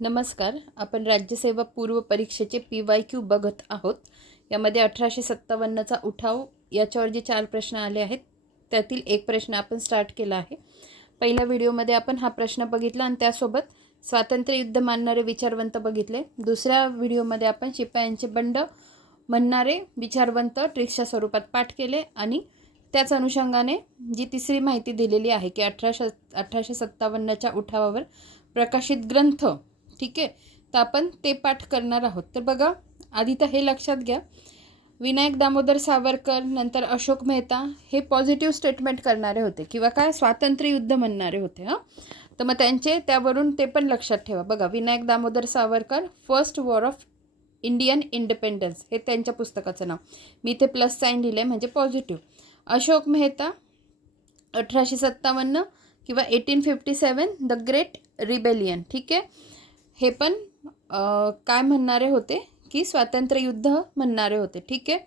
नमस्कार. आपण राज्यसेवा पूर्व परीक्षेचे पी वाय क्यू बघत आहोत. यामध्ये अठराशे सत्तावन्नचा उठाव याच्यावर जे चार प्रश्न आले आहेत त्यातील एक प्रश्न आपण स्टार्ट केला आहे. पहिल्या व्हिडिओमध्ये आपण हा प्रश्न बघितला आणि त्यासोबत स्वातंत्र्य युद्ध मानणारे विचारवंत बघितले. दुसऱ्या व्हिडिओमध्ये आपण शिपायांचे बंड म्हणणारे विचारवंत ट्रिक्सच्या स्वरूपात पाठ केले आणि त्याच अनुषंगाने जी तिसरी माहिती दिलेली आहे की अठराशे अठराशे सत्तावन्नच्या उठावावर प्रकाशित ग्रंथ ठीक आहे? तर आपण ते पाठ करणार आहोत. तर बघा आधी तर हे लक्षात घ्या. विनायक दामोदर सावरकर नंतर अशोक मेहता हे पॉझिटिव्ह स्टेटमेंट करणारे होते किंवा काय? स्वातंत्र्य युद्ध म्हणणारे होते हां? तर मग त्यांचे त्यावरून ते पण लक्षात ठेवा. बघा Vinayak Damodar Savarkar first war of Indian independence हे त्यांच्या पुस्तकाचं नाव. मी इथे प्लस साईन लिहिलं आहे म्हणजे पॉझिटिव्ह अशोक मेहता अठराशे सत्तावन्न किंवा eighteen fifty seven the great rebellion ठीक आहे? हे पण काय म्हणणारे होते? की स्वातंत्र्य युद्ध म्हणणारे होते. ठीक आहे?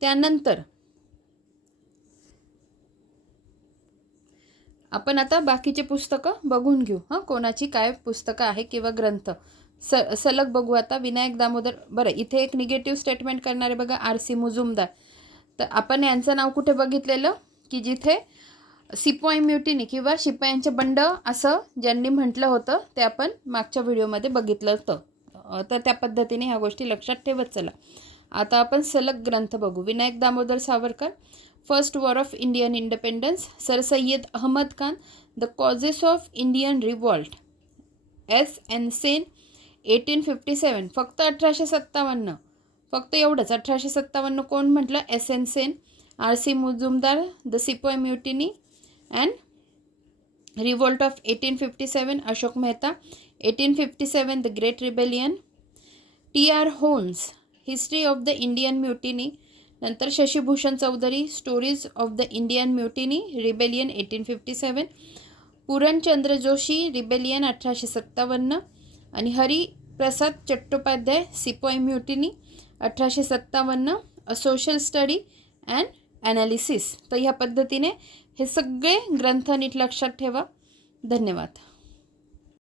त्यानंतर आपण आता बाकीचे पुस्तकं बघून घेऊ. हां कोणाची काय पुस्तकं आहे किंवा ग्रंथ. स सलग बघू आता. विनायक दामोदर बरं इथे एक निगेटिव्ह स्टेटमेंट करणारे बघा आर सी मुजुमदार. तर आपण यांचं नाव कुठे बघितलेलं? की जिथे सिपॉय म्युटिनी किंवा शिपायांचे बंड असं ज्यांनी म्हटलं होतं ते आपण मागच्या व्हिडिओमध्ये बघितलं होतं. तर त्या पद्धतीने ह्या गोष्टी लक्षात ठेवत चला. आता आपण सलग ग्रंथ बघू. Vinayak Damodar Savarkar first war of Indian independence sir Syed Ahmad Khan the causes of Indian revolt S N Sen eighteen fifty seven फक्त अठराशे सत्तावन्न. फक्त एवढंच. अठराशे सत्तावन्न कोण म्हटलं? S N Sen R C Majumdar the sepoy mutiny and revolt of eighteen fifty seven Ashok Mehta eighteen fifty seven the great rebellion T R Holmes history of the Indian mutiny नंतर Shashibhushan Chaudhuri stories of the Indian mutiny rebellion eighteen fifty seven Puranchandra Joshi rebellion अठराशे सत्तावन्न आणि Hariprasad Chattopadhyay sepoy mutiny अठराशे सत्तावन्न a social study and analysis तर ह्या पद्धतीने हे सगळे ग्रंथ नीट लक्षात ठेवा. धन्यवाद.